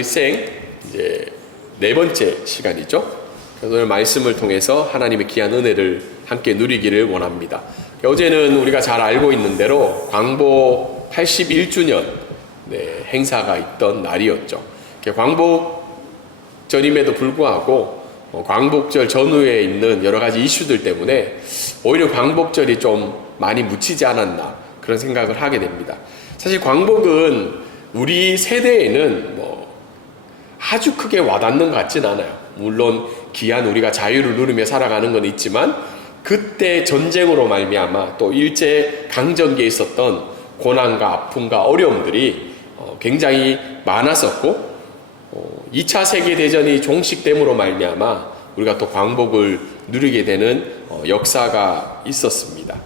일생 이제 네 번째 시간이죠. 그래서 오늘 말씀을 통해서 하나님의 귀한 은혜를 함께 누리기를 원합니다. 어제는 우리가 잘 알고 있는 대로 광복 81주년 행사가 있던 날이었죠. 광복절임에도 불구하고 광복절 전후에 있는 여러 가지 이슈들 때문에 오히려 광복절이 좀 많이 묻히지 않았나 그런 생각을 하게 됩니다. 사실 광복은 우리 세대에는 아주 크게 와닿는 것 같진 않아요. 물론 귀한 우리가 자유를 누리며 살아가는 건 있지만 그때 전쟁으로 말미암아 또 일제 강점기에 있었던 고난과 아픔과 어려움들이 굉장히 많았었고 2차 세계대전이 종식됨으로 말미암아 우리가 또 광복을 누리게 되는 역사가 있었습니다.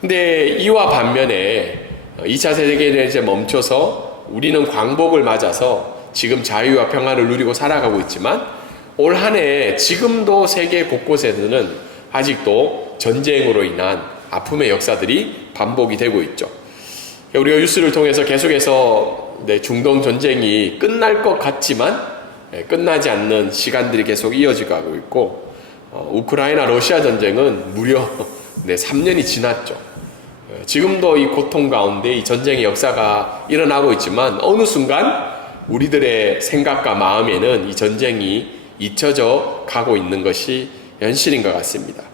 근데 이와 반면에 2차 세계대전에 멈춰서 우리는 광복을 맞아서 지금 자유와 평화를 누리고 살아가고 있지만 올 한 해 지금도 세계 곳곳에서는 아직도 전쟁으로 인한 아픔의 역사들이 반복이 되고 있죠. 우리가 뉴스를 통해서 계속해서 중동 전쟁이 끝날 것 같지만 끝나지 않는 시간들이 계속 이어지고 있고 우크라이나 러시아 전쟁은 무려 3년이 지났죠. 지금도 이 고통 가운데 이 전쟁의 역사가 일어나고 있지만 어느 순간 우리들의 생각과 마음에는 이 전쟁이 잊혀져 가고 있는 것이 현실인 것 같습니다.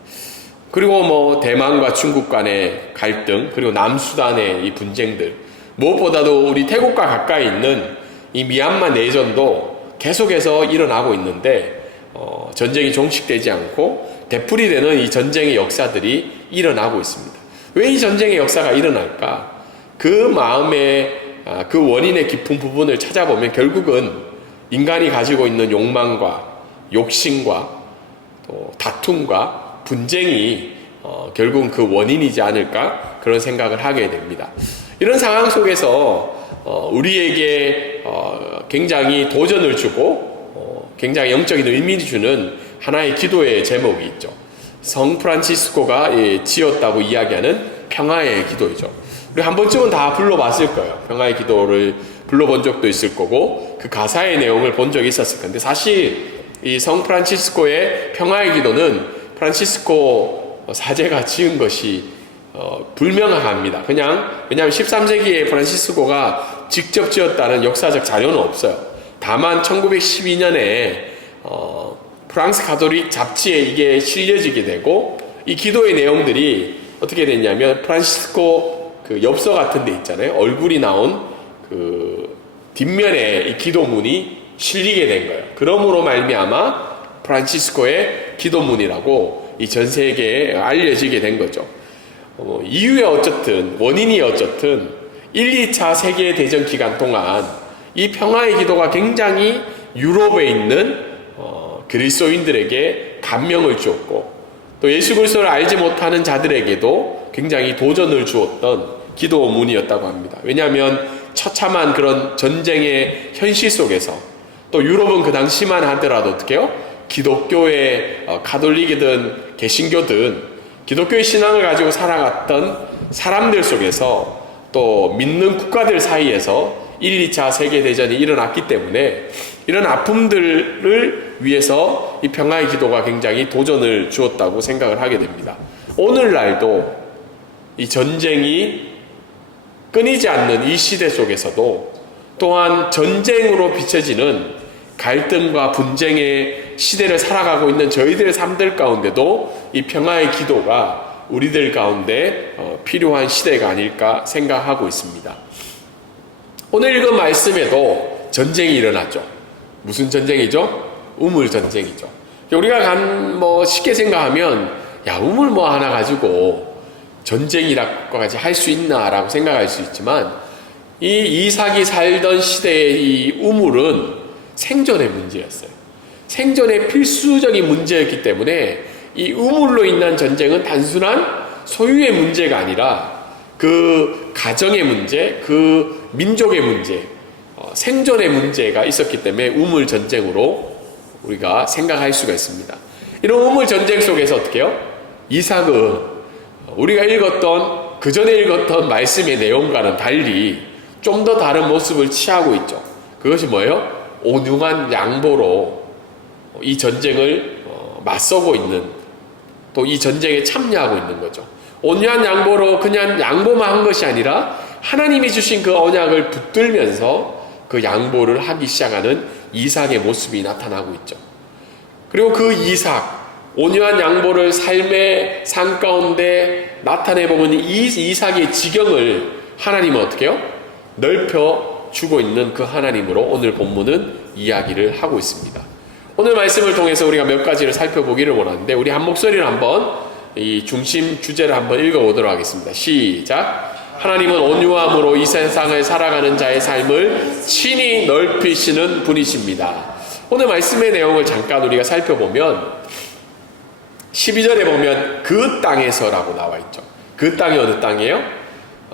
그리고 대만과 중국 간의 갈등, 그리고 남수단의 이 분쟁들, 무엇보다도 우리 태국과 가까이 있는 이 미얀마 내전도 계속해서 일어나고 있는데 전쟁이 종식되지 않고 되풀이되는 이 전쟁의 역사들이 일어나고 있습니다. 왜 이 전쟁의 역사가 일어날까? 그 마음의 그 원인의 깊은 부분을 찾아보면 결국은 인간이 가지고 있는 욕망과 욕심과 또 다툼과 분쟁이 결국은 그 원인이지 않을까 그런 생각을 하게 됩니다. 이런 상황 속에서 우리에게 굉장히 도전을 주고 굉장히 영적인 의미를 주는 하나의 기도의 제목이 있죠. 성 프란치스코가 지었다고 이야기하는 평화의 기도이죠. 우리 한 번쯤은 다 불러봤을 거예요. 평화의 기도를 불러본 적도 있을 거고 그 가사의 내용을 본 적이 있었을 건데 사실 이 성 프란치스코의 평화의 기도는 프란치스코 사제가 지은 것이 불명확합니다. 왜냐하면 13세기에 프란치스코가 직접 지었다는 역사적 자료는 없어요. 다만 1912년에 프랑스 가톨릭 잡지에 이게 실려지게 되고 이 기도의 내용들이 어떻게 됐냐면 프란치스코 그 엽서 같은 데 있잖아요. 얼굴이 나온 그 뒷면에 이 기도문이 실리게 된 거예요. 그러므로 말미암아 프란치스코의 기도문이라고 이 전 세계에 알려지게 된 거죠. 이유에 어쨌든 원인이 어쨌든 1, 2차 세계대전 기간 동안 이 평화의 기도가 굉장히 유럽에 있는 그리스도인들에게 감명을 주었고 또 예수 그리스도를 알지 못하는 자들에게도 굉장히 도전을 주었던 기도문이었다고 합니다. 왜냐하면 처참한 그런 전쟁의 현실 속에서 또 유럽은 그 당시만 하더라도 어떻게 해요? 기독교의 가톨릭이든 개신교든 기독교의 신앙을 가지고 살아갔던 사람들 속에서 또 믿는 국가들 사이에서 1, 2차 세계대전이 일어났기 때문에 이런 아픔들을 위해서 이 평화의 기도가 굉장히 도전을 주었다고 생각을 하게 됩니다. 오늘날도 이 전쟁이 끊이지 않는 이 시대 속에서도 또한 전쟁으로 비춰지는 갈등과 분쟁의 시대를 살아가고 있는 저희들의 삶들 가운데도 이 평화의 기도가 우리들 가운데 필요한 시대가 아닐까 생각하고 있습니다. 오늘 읽은 말씀에도 전쟁이 일어났죠. 무슨 전쟁이죠? 우물 전쟁이죠. 우리가 쉽게 생각하면 우물 하나 가지고 전쟁이라고까지 할 수 있나라고 생각할 수 있지만 이 이삭이 살던 시대의 이 우물은 생존의 문제였어요. 생존의 필수적인 문제였기 때문에 이 우물로 인한 전쟁은 단순한 소유의 문제가 아니라 그 가정의 문제, 그 민족의 문제, 생존의 문제가 있었기 때문에 우물 전쟁으로 우리가 생각할 수가 있습니다. 이런 우물 전쟁 속에서 어떻게 해요? 이삭은 우리가 읽었던 그 전에 읽었던 말씀의 내용과는 달리 좀 더 다른 모습을 취하고 있죠. 그것이 뭐예요? 온유한 양보로 이 전쟁을 맞서고 있는, 또 이 전쟁에 참여하고 있는 거죠. 온유한 양보로 그냥 양보만 한 것이 아니라 하나님이 주신 그 언약을 붙들면서 그 양보를 하기 시작하는 이삭의 모습이 나타나고 있죠. 그리고 그 이삭, 온유한 양보를 삶의 삶 가운데 나타내보면 이 이삭의 지경을 하나님은 어떻게 해요? 넓혀주고 있는 그 하나님으로 오늘 본문은 이야기를 하고 있습니다. 오늘 말씀을 통해서 우리가 몇 가지를 살펴보기를 원하는데, 우리 한 목소리를 한번 이 중심 주제를 한번 읽어보도록 하겠습니다. 시작. 하나님은 온유함으로 이 세상을 살아가는 자의 삶을 친히 넓히시는 분이십니다. 오늘 말씀의 내용을 잠깐 우리가 살펴보면 12절에 보면 그 땅에서라고 나와 있죠. 그 땅이 어느 땅이에요?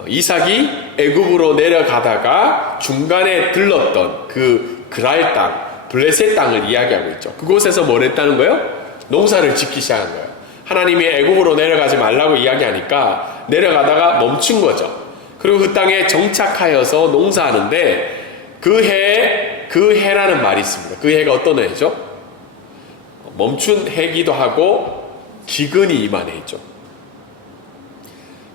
이삭이 애굽으로 내려가다가 중간에 들렀던 그 그랄 땅, 블레셋 땅을 이야기하고 있죠. 그곳에서 뭘 했다는 거예요? 농사를 짓기 시작한 거예요. 하나님이 애굽으로 내려가지 말라고 이야기하니까 내려가다가 멈춘 거죠. 그리고 그 땅에 정착하여서 농사하는데 그 해라는 말이 있습니다. 그 해가 어떤 해죠? 멈춘 해기도 하고 기근이 임한 해죠.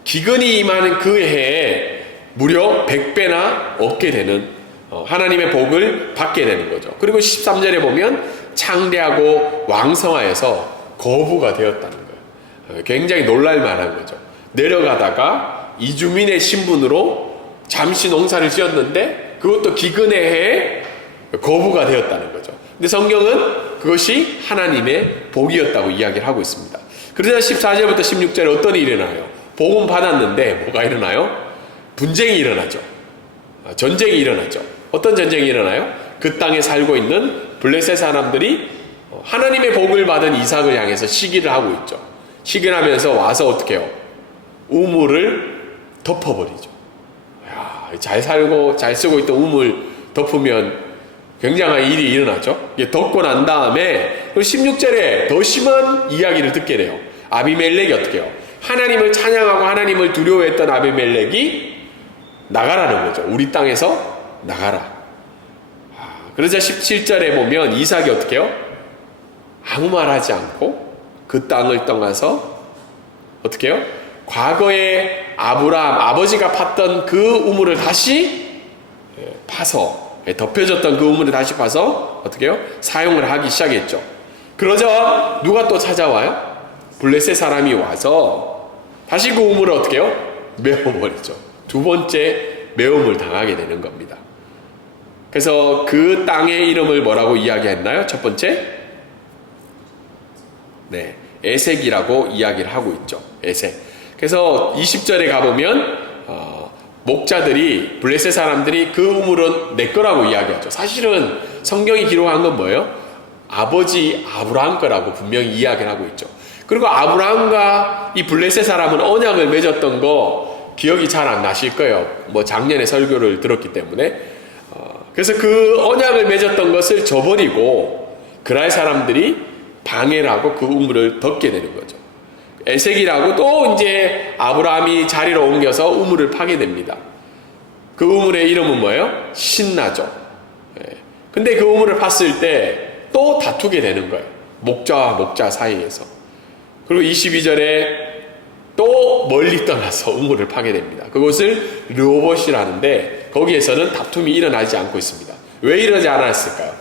기근이 임하는 그 해에 무려 100배나 얻게 되는, 하나님의 복을 받게 되는 거죠. 그리고 13절에 보면 창대하고 왕성하여서 거부가 되었다는 거예요. 굉장히 놀랄 만한 거죠. 내려가다가 이주민의 신분으로 잠시 농사를 지었는데 그것도 기근의 해에 거부가 되었다는 거죠. 근데 성경은 그것이 하나님의 복이었다고 이야기를 하고 있습니다. 그러자 14절부터 16절에 어떤 일이 일어나요? 복음 받았는데 뭐가 일어나요? 분쟁이 일어나죠. 전쟁이 일어나죠. 어떤 전쟁이 일어나요? 그 땅에 살고 있는 블레셋 사람들이 하나님의 복을 받은 이삭을 향해서 시기를 하고 있죠. 시기를 하면서 와서 어떻게 해요? 우물을 덮어버리죠. 야, 잘 살고 잘 쓰고 있던 우물 덮으면 굉장한 일이 일어나죠. 이게 덮고 난 다음에 16절에 더 심한 이야기를 듣게 돼요. 아비멜렉이 어떻게 해요? 하나님을 찬양하고 하나님을 두려워했던 아비멜렉이 나가라는 거죠. 우리 땅에서 나가라. 그러자 17절에 보면 이삭이 어떻게 해요? 아무 말 하지 않고 그 땅을 떠나서 어떻게 해요? 과거에 아브라함 아버지가 팠던 그 우물을 다시 파서, 덮여졌던 그 우물을 다시 파서 어떻게 해요? 사용을 하기 시작했죠. 그러자 누가 또 찾아와요? 블레셋 사람이 와서 다시 그 우물을 어떻게 해요? 메워버리죠. 두 번째 메움을 당하게 되는 겁니다. 그래서 그 땅의 이름을 뭐라고 이야기했나요? 첫 번째? 네, 에색이라고 이야기를 하고 있죠. 에색. 그래서 20절에 가보면 목자들이, 블레셋 사람들이 그 우물은 내 거라고 이야기하죠. 사실은 성경이 기록한 건 뭐예요? 아버지 아브라함 거라고 분명히 이야기를 하고 있죠. 그리고 아브라함과 이 블레셋 사람은 언약을 맺었던 거 기억이 잘 안 나실 거예요. 뭐 작년에 설교를 들었기 때문에. 그래서 그 언약을 맺었던 것을 저버리고 그랄 사람들이 방해를 하고 그 우물을 덮게 되는 거죠. 에색이라고 또 이제 아브라함이 자리로 옮겨서 우물을 파게 됩니다. 그 우물의 이름은 뭐예요? 신나죠. 근데 그 우물을 팠을 때 또 다투게 되는 거예요. 목자와 목자 사이에서. 그리고 22절에 또 멀리 떠나서 우물을 파게 됩니다. 그것을 르호봇이라는데 거기에서는 다툼이 일어나지 않고 있습니다. 왜 이러지 않았을까요?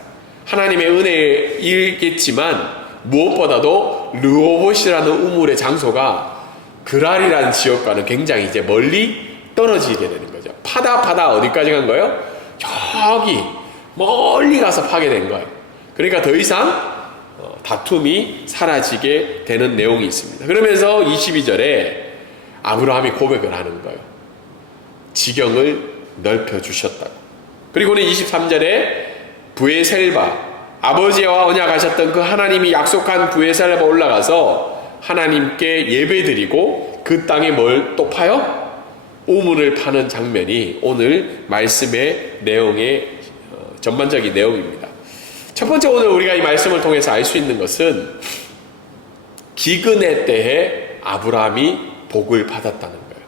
하나님의 은혜이겠지만 무엇보다도 르호봇이라는 우물의 장소가 그랄이라는 지역과는 굉장히 이제 멀리 떨어지게 되는 거죠. 파다 어디까지 간 거예요? 저기 멀리 가서 파게 된 거예요. 그러니까 더 이상 다툼이 사라지게 되는 내용이 있습니다. 그러면서 22절에 아브라함이 고백을 하는 거예요. 지경을 넓혀주셨다고. 그리고는 23절에 브에셀바, 아버지와 언약하셨던 그 하나님이 약속한 브에셀바 올라가서 하나님께 예배드리고 그 땅에 뭘 또 파요? 우물을 파는 장면이 오늘 말씀의 내용의 전반적인 내용입니다. 첫 번째, 오늘 우리가 이 말씀을 통해서 알 수 있는 것은 기근의 때에 아브라함이 복을 받았다는 거예요.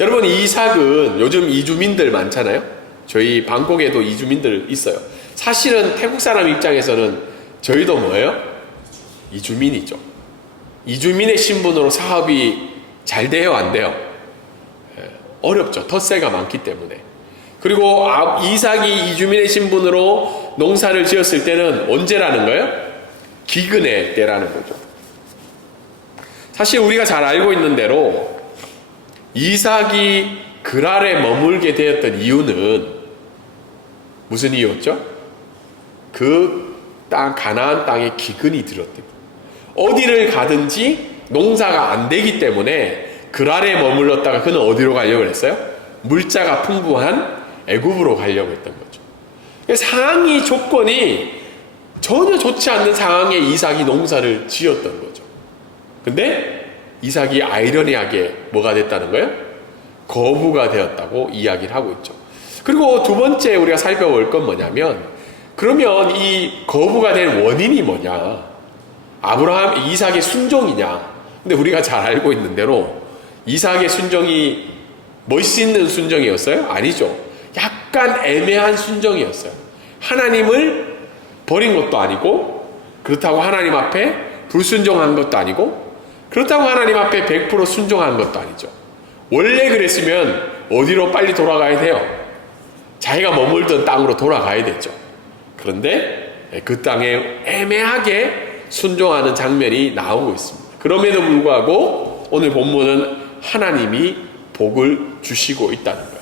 여러분, 이삭은 요즘 이주민들 많잖아요. 저희 방콕에도 이주민들 있어요. 사실은 태국 사람 입장에서는 저희도 뭐예요? 이주민이죠. 이주민의 신분으로 사업이 잘 돼요, 안 돼요? 어렵죠. 텃세가 많기 때문에. 그리고 이삭이 이주민의 신분으로 농사를 지었을 때는 언제라는 거예요? 기근의 때라는 거죠. 사실 우리가 잘 알고 있는 대로 이삭이 그랄에 머물게 되었던 이유는 무슨 이유였죠? 그 땅, 가나안 땅에 기근이 들었대요. 어디를 가든지 농사가 안 되기 때문에 그랄에 머물렀다가 그는 어디로 가려고 했어요? 물자가 풍부한 애굽으로 가려고 했던 거죠. 상황이 조건이 전혀 좋지 않는 상황에 이삭이 농사를 지었던 거죠. 근데 이삭이 아이러니하게 뭐가 됐다는 거예요? 거부가 되었다고 이야기를 하고 있죠. 그리고 두 번째 우리가 살펴볼 건 뭐냐면, 그러면 이 거부가 된 원인이 뭐냐? 이삭의 순종이냐? 근데 우리가 잘 알고 있는 대로 이삭의 순종이 멋있는 순종이었어요? 아니죠. 약간 애매한 순종이었어요. 하나님을 버린 것도 아니고, 그렇다고 하나님 앞에 불순종한 것도 아니고, 그렇다고 하나님 앞에 100% 순종한 것도 아니죠. 원래 그랬으면 어디로 빨리 돌아가야 돼요? 자기가 머물던 땅으로 돌아가야 됐죠. 그런데 그 땅에 애매하게 순종하는 장면이 나오고 있습니다. 그럼에도 불구하고 오늘 본문은 하나님이 복을 주시고 있다는 거예요.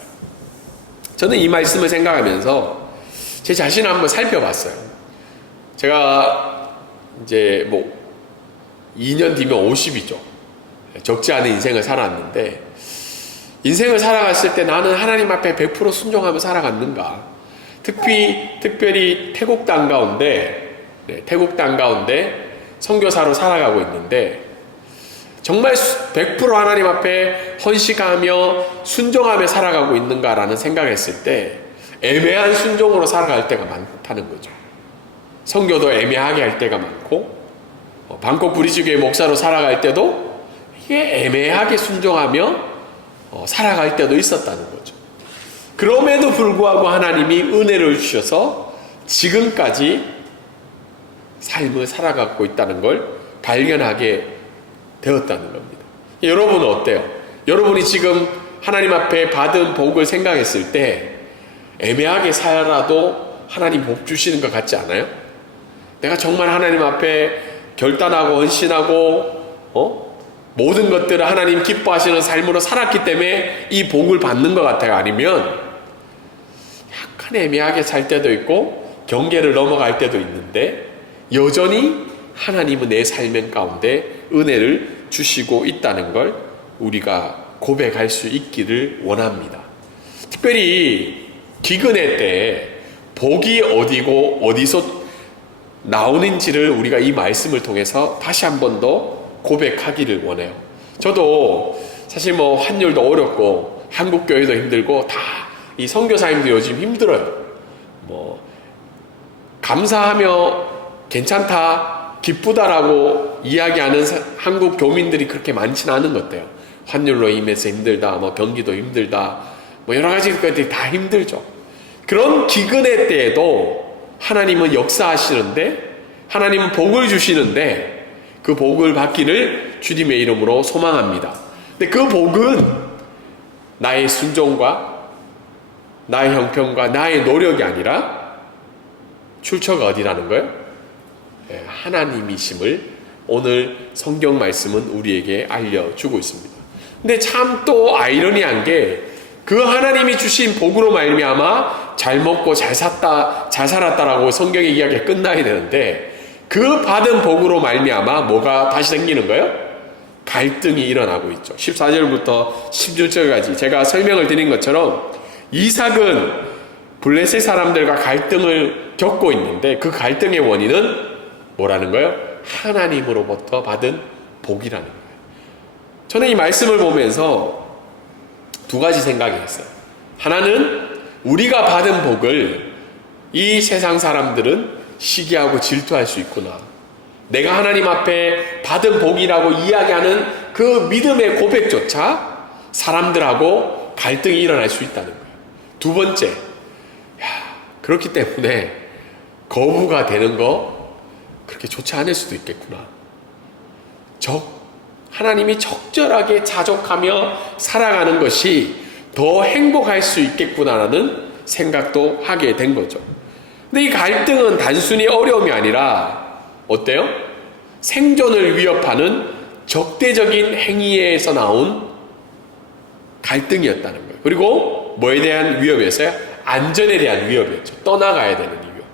저는 이 말씀을 생각하면서 제 자신을 한번 살펴봤어요. 제가 이제 2년 뒤면 50이죠. 적지 않은 인생을 살았는데, 인생을 살아갔을 때 나는 하나님 앞에 100% 순종하며 살아갔는가? 특별히 태국 땅 가운데 선교사로 살아가고 있는데, 정말 100% 하나님 앞에 헌신하며 순종하며 살아가고 있는가라는 생각했을 때 애매한 순종으로 살아갈 때가 많다는 거죠. 선교도 애매하게 할 때가 많고, 방콕 브리지교회 목사로 살아갈 때도 이게 애매하게 순종하며 살아갈 때도 있었다는 거죠. 그럼에도 불구하고 하나님이 은혜를 주셔서 지금까지 삶을 살아가고 있다는 걸 발견하게 되었다는 겁니다. 여러분은 어때요? 여러분이 지금 하나님 앞에 받은 복을 생각했을 때 애매하게 살아도 하나님 복 주시는 것 같지 않아요? 내가 정말 하나님 앞에 결단하고 헌신하고 모든 것들을 하나님 기뻐하시는 삶으로 살았기 때문에 이 복을 받는 것 같아요? 아니면 약간 애매하게 살 때도 있고 경계를 넘어갈 때도 있는데 여전히 하나님은 내 삶 가운데 은혜를 주시고 있다는 걸 우리가 고백할 수 있기를 원합니다. 특별히 기근의 때 복이 어디고 어디서 나오는지를 우리가 이 말씀을 통해서 다시 한 번 더 고백하기를 원해요. 저도 사실 환율도 어렵고 한국 교회도 힘들고 다 이 선교사님도 요즘 힘들어요. 감사하며 괜찮다, 기쁘다라고 이야기하는 한국 교민들이 그렇게 많지는 않은 것 같아요. 환율로 인해서 힘들다, 경기도 힘들다, 여러 가지 것들이 다 힘들죠. 그런 기근의 때에도 하나님은 역사하시는데, 하나님은 복을 주시는데, 그 복을 받기를 주님의 이름으로 소망합니다. 근데 그 복은 나의 순종과 나의 형편과 나의 노력이 아니라 출처가 어디라는 거예요? 하나님이심을 오늘 성경 말씀은 우리에게 알려주고 있습니다. 근데 참 또 아이러니한 게, 그 하나님이 주신 복으로 말미암아 잘 먹고 잘 살았다라고 성경의 이야기가 끝나야 되는데, 그 받은 복으로 말미암아 뭐가 다시 생기는 거예요? 갈등이 일어나고 있죠. 14절부터 16절까지 제가 설명을 드린 것처럼 이삭은 블레셋 사람들과 갈등을 겪고 있는데, 그 갈등의 원인은 뭐라는 거예요? 하나님으로부터 받은 복이라는 거예요. 저는 이 말씀을 보면서 두 가지 생각이 있어요. 하나는 우리가 받은 복을 이 세상 사람들은 시기하고 질투할 수 있구나. 내가 하나님 앞에 받은 복이라고 이야기하는 그 믿음의 고백조차 사람들하고 갈등이 일어날 수 있다는 거예요. 두 번째, 그렇기 때문에 거부가 되는 거 그렇게 좋지 않을 수도 있겠구나. 하나님이 적절하게 자족하며 살아가는 것이 더 행복할 수 있겠구나라는 생각도 하게 된 거죠. 근데 이 갈등은 단순히 어려움이 아니라 어때요? 생존을 위협하는 적대적인 행위에서 나온 갈등이었다는 거예요. 그리고 뭐에 대한 위협이었어요? 안전에 대한 위협이었죠. 떠나가야 되는 위협.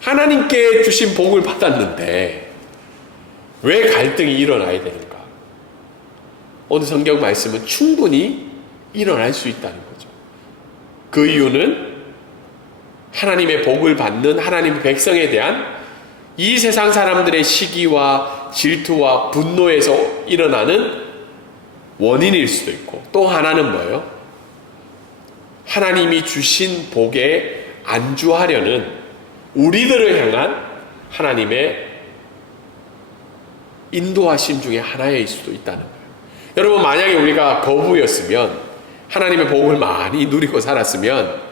하나님께 주신 복을 받았는데 왜 갈등이 일어나야 되는가? 오늘 성경 말씀은 충분히 일어날 수 있다는 거죠. 그 이유는 하나님의 복을 받는 하나님의 백성에 대한 이 세상 사람들의 시기와 질투와 분노에서 일어나는 원인일 수도 있고, 또 하나는 뭐예요? 하나님이 주신 복에 안주하려는 우리들을 향한 하나님의 인도하심 중에 하나일 수도 있다는 거예요. 여러분, 만약에 우리가 거부였으면, 하나님의 복을 많이 누리고 살았으면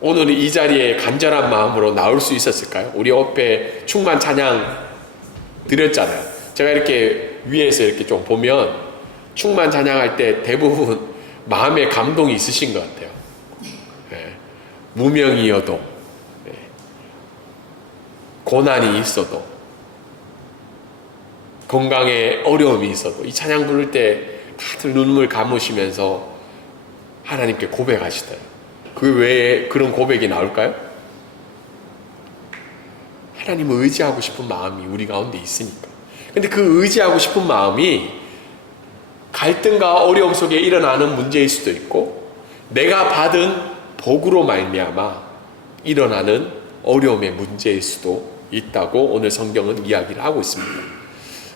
오늘 이 자리에 간절한 마음으로 나올 수 있었을까요? 우리 옆에 충만 찬양 드렸잖아요. 제가 이렇게 위에서 이렇게 좀 보면 충만 찬양할 때 대부분 마음에 감동이 있으신 것 같아요. 네. 무명이어도, 네. 고난이 있어도, 건강에 어려움이 있어도 이 찬양 부를 때 다들 눈물 감으시면서 하나님께 고백하시더라고요. 그 외에 그런 고백이 나올까요? 하나님을 의지하고 싶은 마음이 우리 가운데 있으니까. 근데 그 의지하고 싶은 마음이 갈등과 어려움 속에 일어나는 문제일 수도 있고, 내가 받은 복으로 말미암아 일어나는 어려움의 문제일 수도 있다고 오늘 성경은 이야기를 하고 있습니다.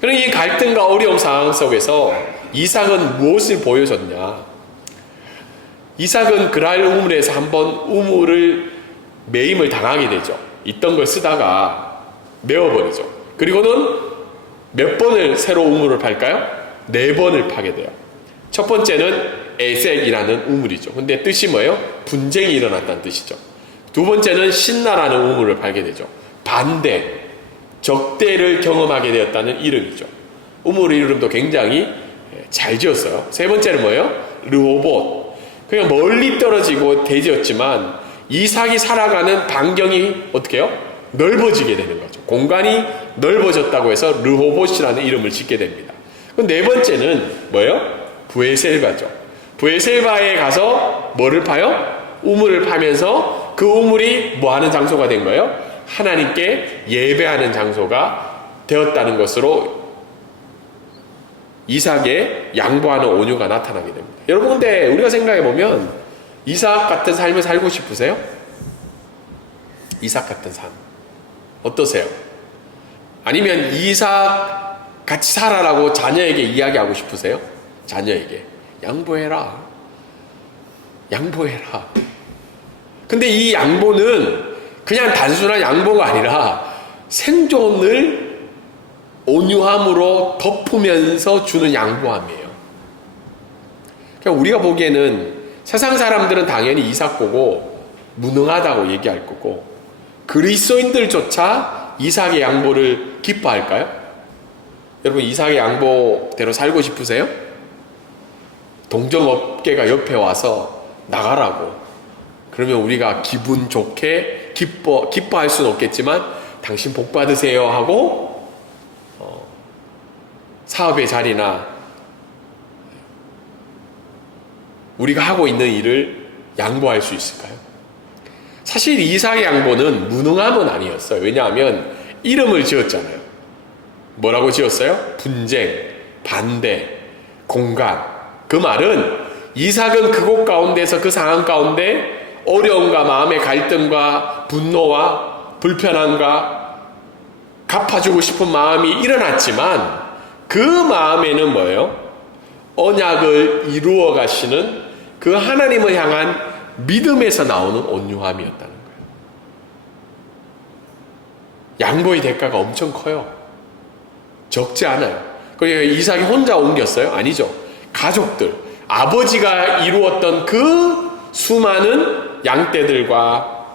그럼 이 갈등과 어려움 상황 속에서 이삭은 무엇을 보여줬냐? 이삭은 그랄 우물에서 한번 우물을 매임을 당하게 되죠. 있던 걸 쓰다가 메워버리죠. 그리고는 몇 번을 새로 우물을 팔까요? 4번을 파게 돼요. 첫 번째는 에색이라는 우물이죠. 근데 뜻이 뭐예요? 분쟁이 일어났다는 뜻이죠. 두 번째는 신나라는 우물을 팔게 되죠. 반대, 적대를 경험하게 되었다는 이름이죠. 우물 이름도 굉장히 잘 지었어요. 세 번째는 뭐예요? 르호봇. 그냥 멀리 떨어지고 대지었지만 이삭이 살아가는 반경이 어떻게 해요? 넓어지게 되는 거죠. 공간이 넓어졌다고 해서 르호봇이라는 이름을 짓게 됩니다. 그럼 네 번째는 뭐예요? 브에셀바죠. 브에셀바에 가서 뭐를 파요? 우물을 파면서 그 우물이 뭐 하는 장소가 된 거예요? 하나님께 예배하는 장소가 되었다는 것으로 이삭의 양보하는 온유가 나타나게 됩니다. 여러분, 근데 우리가 생각해 보면 이삭 같은 삶을 살고 싶으세요? 이삭 같은 삶 어떠세요? 아니면 이삭 같이 살아라고 자녀에게 이야기하고 싶으세요? 자녀에게 양보해라, 양보해라. 근데 이 양보는 그냥 단순한 양보가 아니라 생존을 온유함으로 덮으면서 주는 양보함이에요. 그러니까 우리가 보기에는 세상 사람들은 당연히 이삭 보고 무능하다고 얘기할 거고, 그리스도인들조차 이삭의 양보를 기뻐할까요? 여러분, 이삭의 양보대로 살고 싶으세요? 동정업계가 옆에 와서 나가라고, 그러면 우리가 기분 좋게 기뻐할 수는 없겠지만 당신 복 받으세요 하고 사업의 자리나 우리가 하고 있는 일을 양보할 수 있을까요? 사실 이삭의 양보는 무능함은 아니었어요. 왜냐하면 이름을 지었잖아요. 뭐라고 지었어요? 분쟁, 반대, 공간. 그 말은 이삭은 그곳 가운데서, 그 상황 가운데 어려움과 마음의 갈등과 분노와 불편함과 갚아주고 싶은 마음이 일어났지만 그 마음에는 뭐예요? 언약을 이루어 가시는 그 하나님을 향한 믿음에서 나오는 온유함이었다는 거예요. 양보의 대가가 엄청 커요. 적지 않아요. 그러니까 이삭이 혼자 옮겼어요? 아니죠. 가족들, 아버지가 이루었던 그 수많은 양떼들과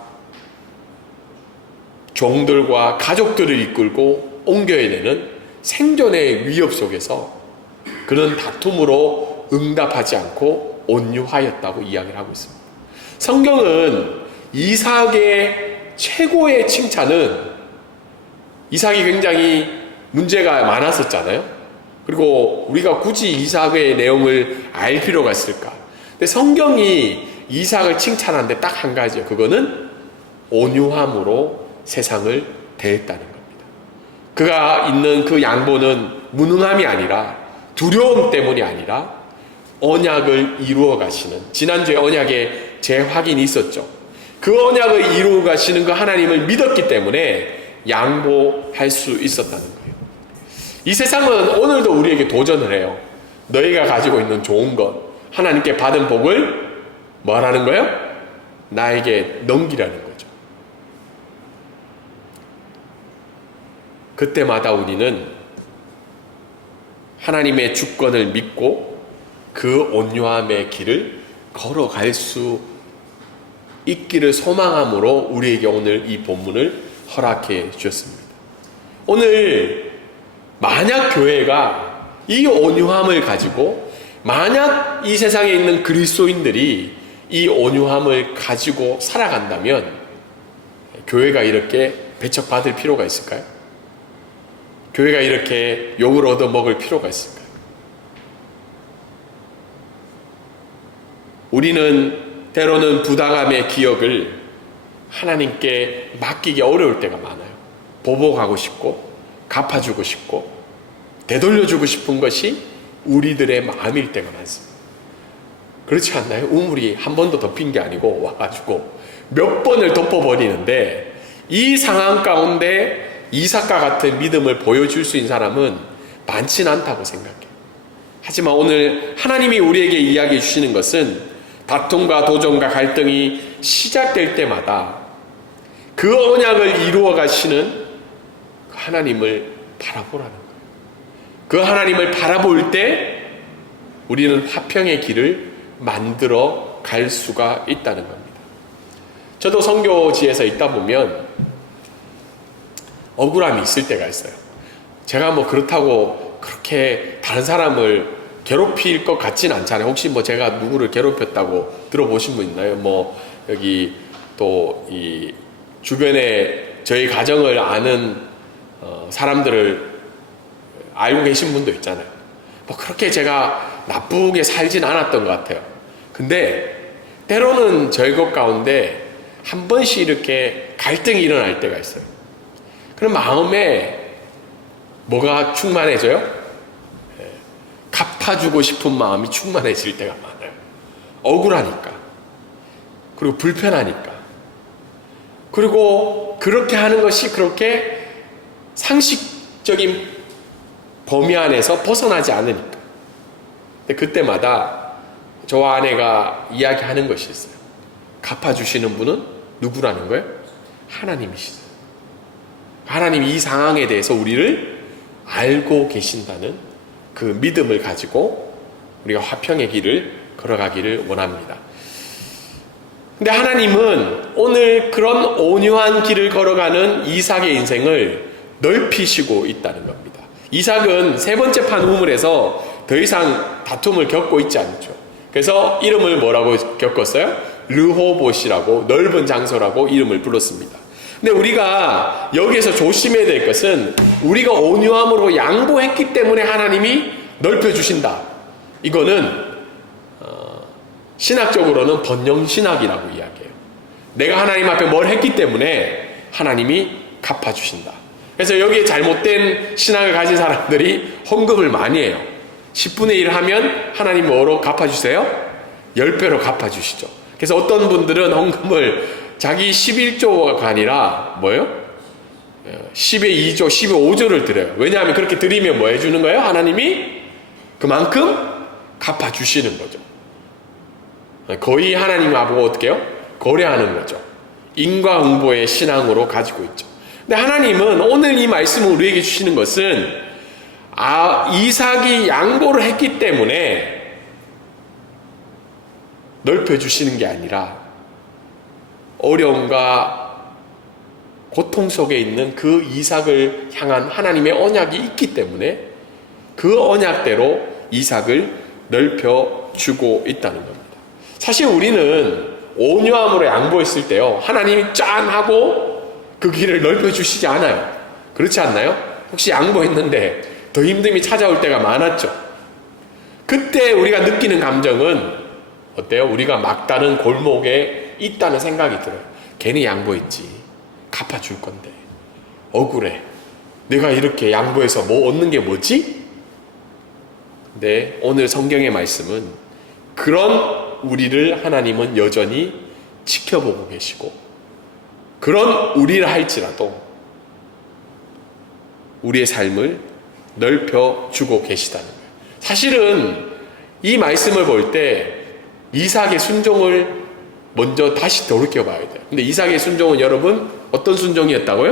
종들과 가족들을 이끌고 옮겨야 되는 생존의 위협 속에서 그런 다툼으로 응답하지 않고 온유하였다고 이야기를 하고 있습니다. 성경은 이삭의 최고의 칭찬은, 이삭이 굉장히 문제가 많았었잖아요. 그리고 우리가 굳이 이삭의 내용을 알 필요가 있을까? 근데 성경이 이삭을 칭찬하는데 딱 한 가지예요. 그거는 온유함으로 세상을 대했다는 겁니다. 그가 있는 그 양보는 무능함이 아니라, 두려움 때문이 아니라 언약을 이루어 가시는, 지난주에 언약의 재확인이 있었죠. 그 언약을 이루어 가시는 그 하나님을 믿었기 때문에 양보할 수 있었다는 거예요. 이 세상은 오늘도 우리에게 도전을 해요. 너희가 가지고 있는 좋은 것, 하나님께 받은 복을 뭐라는 거예요? 나에게 넘기라는 거죠. 그때마다 우리는 하나님의 주권을 믿고 그 온유함의 길을 걸어갈 수 있기를 소망함으로 우리에게 오늘 이 본문을 허락해 주셨습니다. 오늘 만약 교회가 이 온유함을 가지고, 만약 이 세상에 있는 그리스도인들이 이 온유함을 가지고 살아간다면 교회가 이렇게 배척받을 필요가 있을까요? 교회가 이렇게 욕을 얻어먹을 필요가 있을까요? 우리는 때로는 부당함의 기억을 하나님께 맡기기 어려울 때가 많아요. 보복하고 싶고 갚아주고 싶고 되돌려주고 싶은 것이 우리들의 마음일 때가 많습니다. 그렇지 않나요? 우물이 한 번도 덮인 게 아니고 와가지고 몇 번을 덮어버리는데, 이 상황 가운데 이삭과 같은 믿음을 보여줄 수 있는 사람은 많지는 않다고 생각해요. 하지만 오늘 하나님이 우리에게 이야기해 주시는 것은 다툼과 도전과 갈등이 시작될 때마다 그 언약을 이루어 가시는 하나님을 바라보라는 거예요. 그 하나님을 바라볼 때 우리는 화평의 길을 만들어 갈 수가 있다는 겁니다. 저도 선교지에서 있다 보면 억울함이 있을 때가 있어요. 제가 뭐 그렇다고 그렇게 다른 사람을 괴롭힐 것 같지는 않잖아요. 혹시 뭐 제가 누구를 괴롭혔다고 들어보신 분 있나요? 뭐 여기 또 이 주변에 저희 가정을 아는 사람들을 알고 계신 분도 있잖아요. 뭐 그렇게 제가 나쁘게 살진 않았던 것 같아요. 근데 때로는 저희 것 가운데 한 번씩 이렇게 갈등이 일어날 때가 있어요. 그럼 마음에 뭐가 충만해져요? 갚아주고 싶은 마음이 충만해질 때가 많아요. 억울하니까. 그리고 불편하니까. 그리고 그렇게 하는 것이 그렇게 상식적인 범위 안에서 벗어나지 않으니까. 근데 그때마다 저와 아내가 이야기하는 것이 있어요. 갚아주시는 분은 누구라는 거예요? 하나님이시죠. 하나님이 이 상황에 대해서 우리를 알고 계신다는 그 믿음을 가지고 우리가 화평의 길을 걸어가기를 원합니다. 근데 하나님은 오늘 그런 온유한 길을 걸어가는 이삭의 인생을 넓히시고 있다는 겁니다. 이삭은 세 번째 판 우물에서 더 이상 다툼을 겪고 있지 않죠. 그래서 이름을 뭐라고 겪었어요? 르호봇이라고, 넓은 장소라고 이름을 불렀습니다. 근데 우리가 여기에서 조심해야 될 것은 우리가 온유함으로 양보했기 때문에 하나님이 넓혀주신다. 이거는 신학적으로는 번영신학이라고 이야기해요. 내가 하나님 앞에 뭘 했기 때문에 하나님이 갚아주신다. 그래서 여기에 잘못된 신학을 가진 사람들이 헌금을 많이 해요. 10분의 1 하면 하나님 뭐로 갚아주세요? 10배로 갚아주시죠. 그래서 어떤 분들은 헌금을 자기 11조가 아니라 뭐예요? 10의 2조, 10의 5조를 드려요. 왜냐하면 그렇게 드리면 뭐 해주는 거예요? 하나님이 그만큼 갚아주시는 거죠. 거의 하나님 하고 어떻게 해요? 거래하는 거죠. 인과응보의 신앙으로 가지고 있죠. 근데 하나님은 오늘 이 말씀을 우리에게 주시는 것은 이삭이 양보를 했기 때문에 넓혀주시는 게 아니라 어려움과 고통 속에 있는 그 이삭을 향한 하나님의 언약이 있기 때문에 그 언약대로 이삭을 넓혀주고 있다는 겁니다. 사실 우리는 온유함으로 양보했을 때요, 하나님이 짠 하고 그 길을 넓혀주시지 않아요. 그렇지 않나요? 혹시 양보했는데 더 힘듦이 찾아올 때가 많았죠. 그때 우리가 느끼는 감정은 어때요? 우리가 막다른 골목에 있다는 생각이 들어요. 괜히 양보했지. 갚아줄 건데. 억울해. 내가 이렇게 양보해서 뭐 얻는 게 뭐지? 근데 오늘 성경의 말씀은 그런 우리를 하나님은 여전히 지켜보고 계시고, 그런 우리를 할지라도 우리의 삶을 넓혀주고 계시다는 거예요. 사실은 이 말씀을 볼 때 이삭의 순종을 먼저 다시 돌이켜봐야 돼요. 근데 이삭의 순종은 여러분 어떤 순종이었다고요?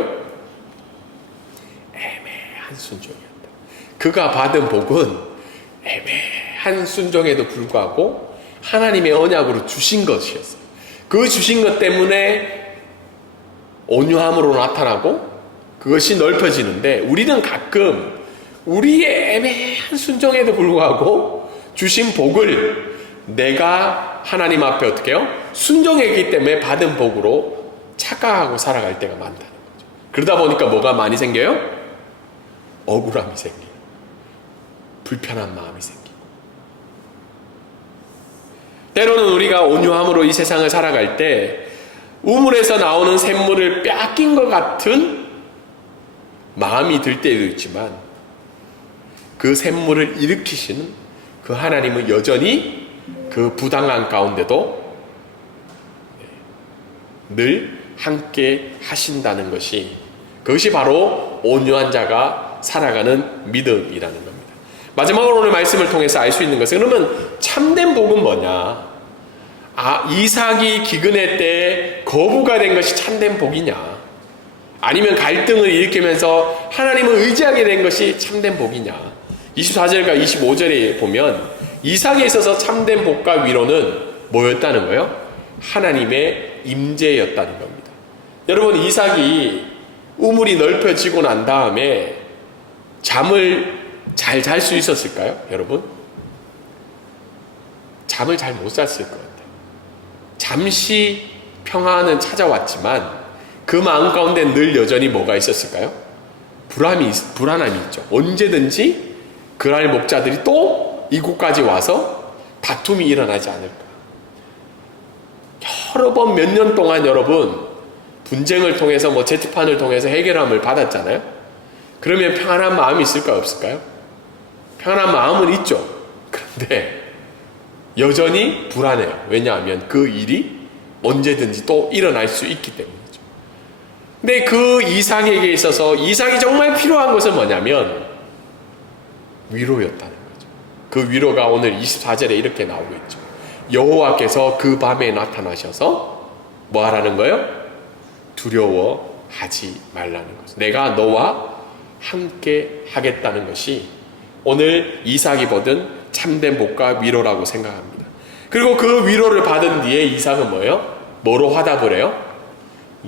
애매한 순종이었다. 그가 받은 복은 애매한 순종에도 불구하고 하나님의 언약으로 주신 것이었어요. 그 주신 것 때문에 온유함으로 나타나고 그것이 넓혀지는데, 우리는 가끔 우리의 애매한 순종에도 불구하고 주신 복을 내가 하나님 앞에 어떻게 해요? 순종했기 때문에 받은 복으로 착각하고 살아갈 때가 많다는 거죠. 그러다 보니까 뭐가 많이 생겨요? 억울함이 생겨요. 불편한 마음이 생겨요. 때로는 우리가 온유함으로 이 세상을 살아갈 때 우물에서 나오는 샘물을 빼앗긴 것 같은 마음이 들 때도 있지만, 그 샘물을 일으키시는 그 하나님은 여전히 그 부당한 가운데도 늘 함께 하신다는 것이, 그것이 바로 온유한 자가 살아가는 믿음이라는 겁니다. 마지막으로 오늘 말씀을 통해서 알 수 있는 것은, 그러면 참된 복은 뭐냐? 이삭이 기근의 때 거부가 된 것이 참된 복이냐? 아니면 갈등을 일으키면서 하나님을 의지하게 된 것이 참된 복이냐? 24절과 25절에 보면 이삭에 있어서 참된 복과 위로는 뭐였다는 거예요? 하나님의 임재였다는 겁니다. 여러분, 이삭이 우물이 넓혀지고 난 다음에 잠을 잘 잘 수 있었을까요? 여러분? 잠을 잘 못 잤을 것 같아요. 잠시 평안은 찾아왔지만 그 마음 가운데 늘 여전히 뭐가 있었을까요? 불안함이 있죠. 언제든지 그랄 목자들이 또 이곳까지 와서 다툼이 일어나지 않을까. 여러 번 몇 년 동안 여러분 분쟁을 통해서 재판을 통해서 해결함을 받았잖아요. 그러면 평안한 마음이 있을까요? 없을까요? 평안한 마음은 있죠. 그런데 여전히 불안해요. 왜냐하면 그 일이 언제든지 또 일어날 수 있기 때문이죠. 근데 그 이삭에게 있어서 이삭이 정말 필요한 것은 뭐냐면 위로였다는 거죠. 그 위로가 오늘 24절에 이렇게 나오고 있죠. 여호와께서 그 밤에 나타나셔서 뭐 하라는 거예요? 두려워하지 말라는 거죠. 내가 너와 함께 하겠다는 것이 오늘 이삭이 받은 참된 복과 위로라고 생각합니다. 그리고 그 위로를 받은 뒤에 이삭은 뭐예요? 뭐로 화답을 해요?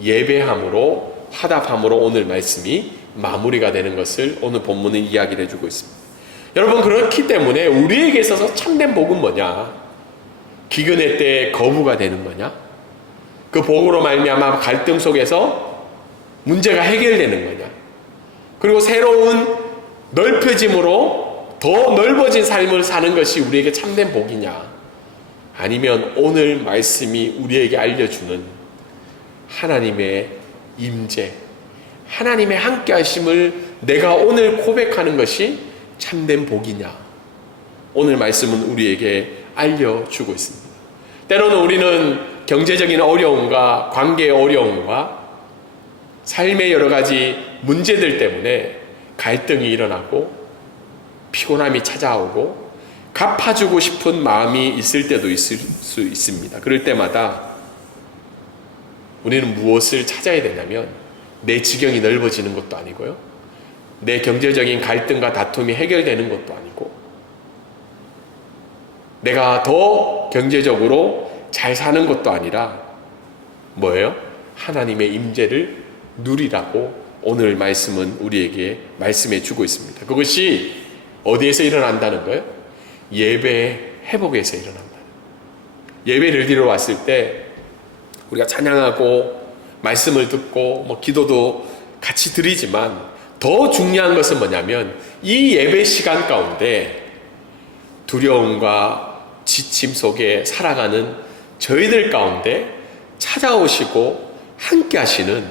예배함으로, 화답함으로 오늘 말씀이 마무리가 되는 것을 오늘 본문은 이야기를 해주고 있습니다. 여러분, 그렇기 때문에 우리에게 있어서 참된 복은 뭐냐? 기근의 때에 거부가 되는 거냐? 그 복으로 말미암아 갈등 속에서 문제가 해결되는 거냐? 그리고 새로운 넓혀짐으로 더 넓어진 삶을 사는 것이 우리에게 참된 복이냐? 아니면 오늘 말씀이 우리에게 알려주는 하나님의 임재, 하나님의 함께하심을 내가 오늘 고백하는 것이 참된 복이냐? 오늘 말씀은 우리에게 알려주고 있습니다. 때로는 우리는 경제적인 어려움과 관계의 어려움과 삶의 여러 가지 문제들 때문에 갈등이 일어나고 피곤함이 찾아오고 갚아주고 싶은 마음이 있을 때도 있을 수 있습니다. 그럴 때마다 우리는 무엇을 찾아야 되냐면, 내 지경이 넓어지는 것도 아니고요, 내 경제적인 갈등과 다툼이 해결되는 것도 아니고, 내가 더 경제적으로 잘 사는 것도 아니라 뭐예요? 하나님의 임재를 누리라고 오늘 말씀은 우리에게 말씀해 주고 있습니다. 그것이 어디에서 일어난다는 거예요? 예배 회복에서 일어난다. 예배를 드리러 왔을 때 우리가 찬양하고 말씀을 듣고 기도도 같이 드리지만 더 중요한 것은 뭐냐면 이 예배 시간 가운데 두려움과 지침 속에 살아가는 저희들 가운데 찾아오시고 함께 하시는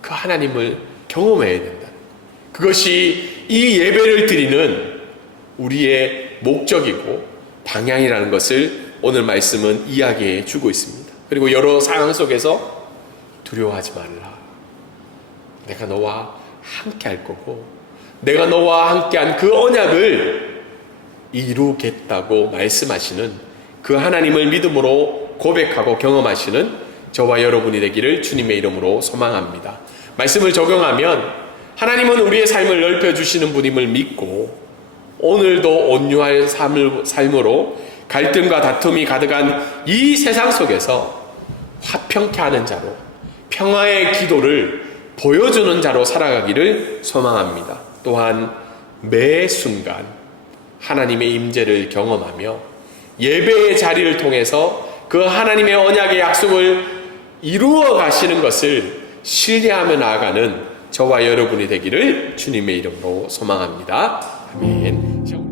그 하나님을 경험해야 된다. 그것이 이 예배를 드리는 우리의 목적이고 방향이라는 것을 오늘 말씀은 이야기해 주고 있습니다. 그리고 여러 상황 속에서 두려워하지 말라. 내가 너와 함께 할 거고 내가 너와 함께한 그 언약을 이루겠다고 말씀하시는 그 하나님을 믿음으로 고백하고 경험하시는 저와 여러분이 되기를 주님의 이름으로 소망합니다. 말씀을 적용하면 하나님은 우리의 삶을 넓혀주시는 분임을 믿고 오늘도 온유할 삶으로 갈등과 다툼이 가득한 이 세상 속에서 화평케 하는 자로 평화의 기도를 보여주는 자로 살아가기를 소망합니다. 또한 매 순간 하나님의 임재를 경험하며 예배의 자리를 통해서 그 하나님의 언약의 약속을 이루어 가시는 것을 신뢰하며 나아가는 저와 여러분이 되기를 주님의 이름으로 소망합니다. 아멘.